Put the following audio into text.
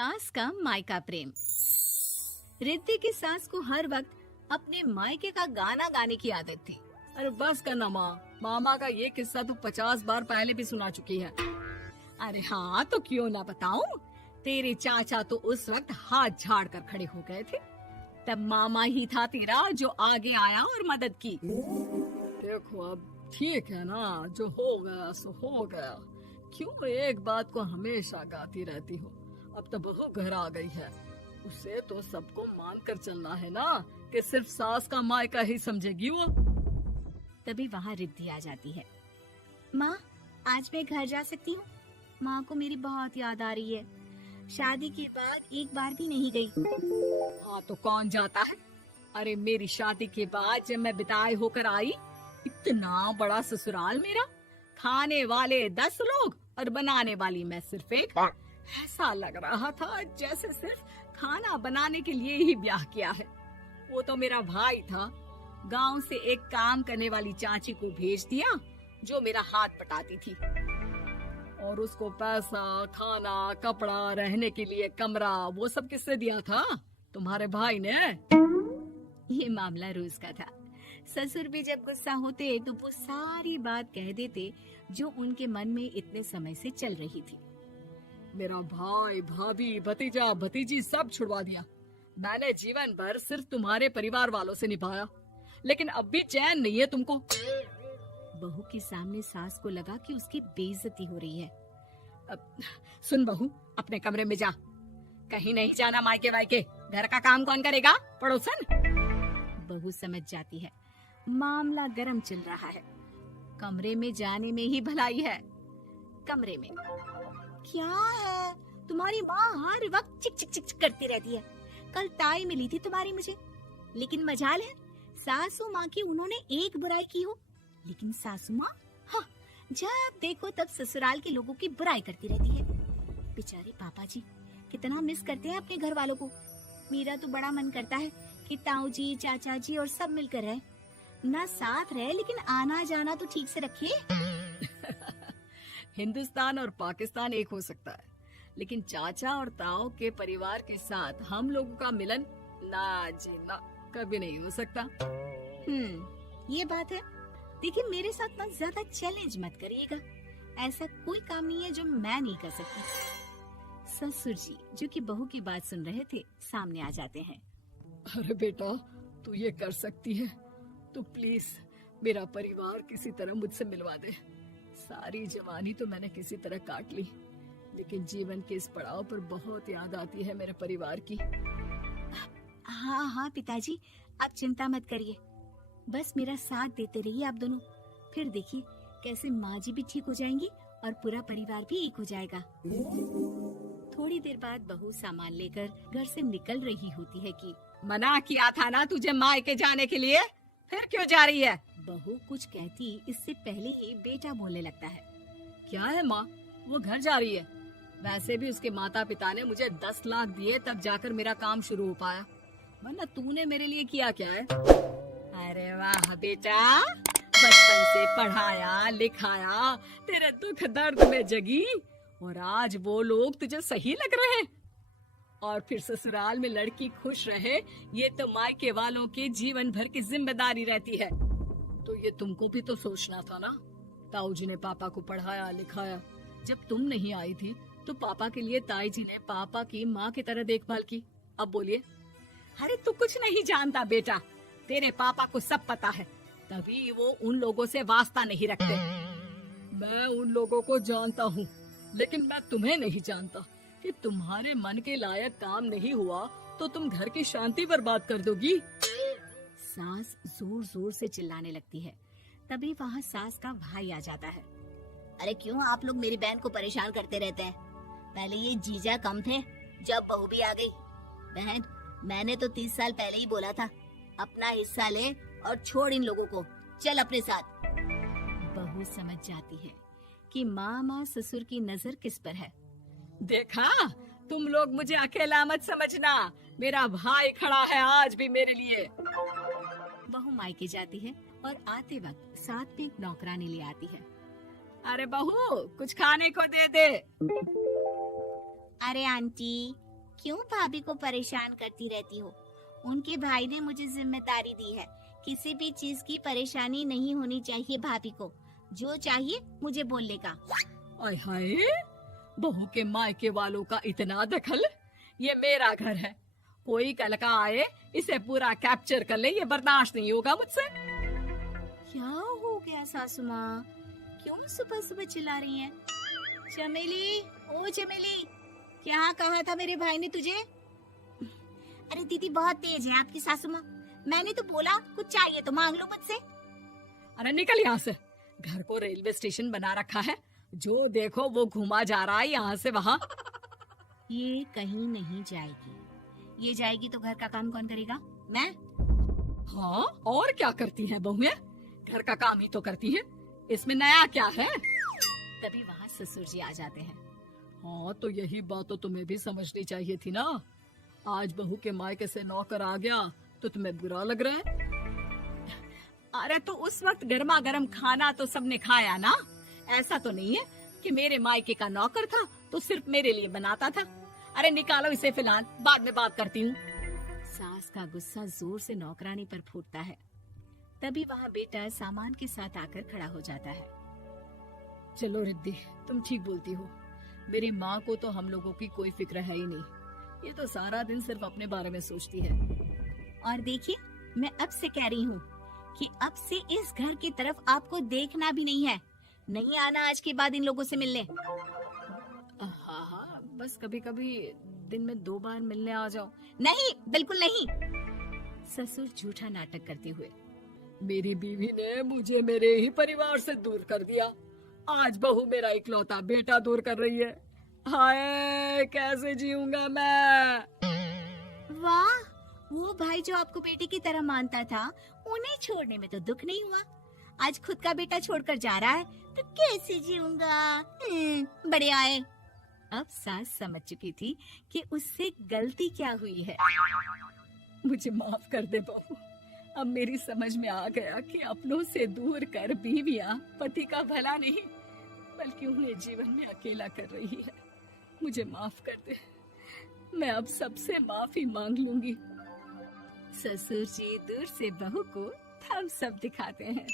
सास का मायका प्रेम। रिद्धि की सास को हर वक्त अपने मायके का गाना गाने की आदत थी। अरे बस करना माँ, मामा का ये किस्सा तो 50 बार पहले भी सुना चुकी है। अरे हाँ, तो क्यों ना बताऊं। तेरे चाचा तो उस वक्त हाथ झाड़ कर खड़े हो गए थे। तब मामा ही था तेरा जो आगे आया और मदद की। देखो अब ठीक है ना, जो हो गया सो हो गया। क्यों एक बात को हमेशा गाती रहती हो। अब तो बहू घर आ गई है, उसे तो सबको मान कर चलना है ना कि सिर्फ सास का मायका ही समझेगी वो। तभी वहाँ रिद्धि आ जाती है। माँ, आज मैं घर जा सकती हूँ? माँ को मेरी बहुत याद आ रही है। शादी के बाद एक बार भी नहीं गई। हाँ तो कौन जाता है। अरे मेरी शादी के बाद जब मैं बिदाई होकर आई, इतना बड़ा ससुराल मेरा, खाने वाले 10 लोग और बनाने वाली मैं सिर्फ एक। ऐसा लग रहा था जैसे सिर्फ खाना बनाने के लिए ही ब्याह किया है। वो तो मेरा भाई था, गांव से एक काम करने वाली चाची को भेज दिया जो मेरा हाथ पटाती थी, और उसको पैसा, खाना, कपड़ा, रहने के लिए कमरा, वो सब किससे दिया था? तुम्हारे भाई ने। ये मामला रोज का था। ससुर भी जब गुस्सा होते तो वो सारी बात कह देते जो उनके मन में इतने समय से चल रही थी। मेरा भाई, भाभी, भतीजा, भतीजी सब छुड़वा दिया। मैंने जीवन भर सिर्फ तुम्हारे परिवार वालों से निभाया, लेकिन अब भी चैन नहीं है तुमको। बहू के सामने सास को लगा कि उसकी बेइज्जती हो रही है। अब सुन बहू, अपने कमरे में जा। कहीं नहीं जाना मायके वायके। घर का काम कौन करेगा? पड़ोसन। बहू समझ जाती है मामला गर्म चल रहा है। कमरे में जाने में ही भलाई है। कमरे में क्या है? तुम्हारी माँ हर वक्त चिक चिक चिक चिक करती रहती है। कल ताई मिली थी तुम्हारी मुझे, लेकिन मजाल है सासू माँ की उन्होंने एक बुराई की हो, लेकिन सासू माँ हाँ, जब देखो तब ससुराल के लोगों की बुराई करती रहती है। बेचारे पापा जी कितना मिस करते हैं अपने घर वालों को। मेरा तो बड़ा मन करता है कि ताऊ जी, चाचा जी और सब मिलकर रहे, ना साथ रहे लेकिन आना जाना तो ठीक से रखे। हिंदुस्तान और पाकिस्तान एक हो सकता है, लेकिन चाचा और ताऊ के परिवार के साथ हम लोगों का मिलन ना जी ना, कभी नहीं हो सकता। ये बात है। देखिए मेरे साथ ना ज्यादा चैलेंज मत करिएगा। ऐसा कोई काम नहीं है जो मैं नहीं कर सकती। ससुर जी जो कि बहू की बात सुन रहे थे सामने आ जाते हैं। अरे बेटा, तू ये कर सकती है तो प्लीज मेरा परिवार किसी तरह मुझसे मिलवा दे। सारी जवानी तो मैंने किसी तरह काट ली, लेकिन जीवन के इस पड़ाव पर बहुत याद आती है मेरे परिवार की। हाँ हाँ पिताजी, आप चिंता मत करिए, बस मेरा साथ देते रहिए आप दोनों। फिर देखिए कैसे माँ जी भी ठीक हो जाएंगी और पूरा परिवार भी एक हो जाएगा। थोड़ी देर बाद बहू सामान लेकर घर से निकल रही होती है कि मना किया था ना तुझे मायके जाने के लिए, फिर क्यों जा रही है? बहू कुछ कहती इससे पहले ही बेटा बोलने लगता है। क्या है माँ, वो घर जा रही है। वैसे भी उसके माता पिता ने मुझे 10 लाख दिए तब जाकर मेरा काम शुरू हो पाया, वरना तूने मेरे लिए किया क्या है? अरे वाह बेटा, बचपन से पढ़ाया लिखाया, तेरे दुख दर्द में जगी, और आज वो लोग तुझे सही लग रहे हैं। और फिर ससुराल में लड़की खुश रहे, ये तो मायके वालों की जीवन भर की जिम्मेदारी रहती है। तो ये तुमको भी तो सोचना था ना। ताऊ जी ने पापा को पढ़ाया लिखाया, जब तुम नहीं आई थी तो पापा के लिए ताई जी ने पापा की माँ की तरह देखभाल की। अब बोलिए। अरे तू कुछ नहीं जानता बेटा, तेरे पापा को सब पता है, तभी वो उन लोगों से वास्ता नहीं रखते। मैं उन लोगों को जानता हूँ, लेकिन मैं तुम्हें नहीं जानता कि तुम्हारे मन के लायक काम नहीं हुआ तो तुम घर की शांति बर्बाद कर दोगी। सास जोर जोर से चिल्लाने लगती है। तभी वहाँ सास का भाई आ जाता है। अरे क्यों आप लोग मेरी बहन को परेशान करते रहते हैं? पहले ये जीजा कम थे, जब बहू भी आ गई। बहन, मैंने तो 30 साल पहले ही बोला था, अपना हिस्सा ले और छोड़ इन लोगों को, चल अपने साथ। बहू समझ जाती है कि मामा ससुर की नजर किस पर है। देखा, तुम लोग मुझे अकेला मत समझना, मेरा भाई खड़ा है आज भी मेरे लिए। बहू मायके जाती है और आते वक्त साथ में एक नौकरानी ले आती है। अरे बहू, कुछ खाने को दे दे। अरे आंटी, क्यों भाभी को परेशान करती रहती हो? उनके भाई ने मुझे जिम्मेदारी दी है। किसी भी चीज की परेशानी नहीं होनी चाहिए भाभी को। जो चाहिए मुझे बोल लेगा। आय हाय, बहू के मायके वालों का इतना दखल। ये मेरा घर है, कोई कल का आए इसे पूरा कैप्चर कर ले, ये बर्दाश्त नहीं होगा मुझसे। क्या हो गया सासू माँ? क्यों सुबह सुबह चिल्ला रही हैं? चमेली, ओ चमेली, क्या कहा था मेरे भाई ने तुझे? अरे दीदी बहुत तेज है आपकी सासू माँ। मैंने तो बोला कुछ चाहिए तो मांग लो मुझसे। अरे निकल यहाँ से, घर को रेलवे स्टेशन बना रखा है, जो देखो वो घुमा जा रहा है यहाँ से वहाँ। ये कहीं नहीं जाएगी। ये जाएगी तो घर का काम कौन करेगा? मैं। हाँ, और क्या करती हैं बहुएं? घर का काम ही तो करती हैं, इसमें नया क्या है? तभी वहाँ ससुर जी आ जाते हैं। हाँ, तो यही बात तो तुम्हें भी समझनी चाहिए थी ना। आज बहू के मायके से नौकर आ गया तो तुम्हें बुरा लग रहा है? अरे तो उस वक्त गर्मा गर्म खाना तो सबने खाया ना। ऐसा तो नहीं है कि मेरे मायके का नौकर था तो सिर्फ मेरे लिए बनाता था। अरे निकालो इसे फिलहाल, बाद में बात करती हूँ। सास का गुस्सा जोर से नौकरानी पर फूटता है। तभी वहाँ बेटा सामान के साथ आकर खड़ा हो जाता है। चलो रिद्धि, तुम ठीक बोलती हो। मेरी माँ को तो हम लोगों की कोई फिक्र है ही नहीं, ये तो सारा दिन सिर्फ अपने बारे में सोचती है। और देखिए, मैं अब से कह रही हूँ कि अब से इस घर की तरफ आपको देखना भी नहीं है। नहीं आना आज के बाद इन लोगों से मिलने। हाँ हाँ, बस कभी कभी दिन में 2 बार मिलने आ जाओ। नहीं, बिल्कुल नहीं। ससुर झूठा नाटक करते हुए। मेरी बीवी ने मुझे मेरे ही परिवार से दूर कर दिया, आज बहू मेरा इकलौता बेटा दूर कर रही है। हाय, कैसे जीऊंगा मैं? वाह, वो भाई जो आपको बेटे की तरह मानता था, उन्हें छोड़ने में तो दुख नहीं हुआ। आज खुद का बेटा छोड़कर जा रहा है तो कैसे जीऊंगा? बढ़िया है। अब सास समझ चुकी थी कि उससे गलती क्या हुई है। मुझे माफ कर दे बहू, अब मेरी समझ में आ गया कि अपनों से दूर कर बीवियां पति का भला नहीं बल्कि उन्हें जीवन में अकेला कर रही है। मुझे माफ कर दे, मैं अब सबसे माफी मांग लूंगी। ससुर जी दूर से बहू को थम्स अप दिखाते हैं।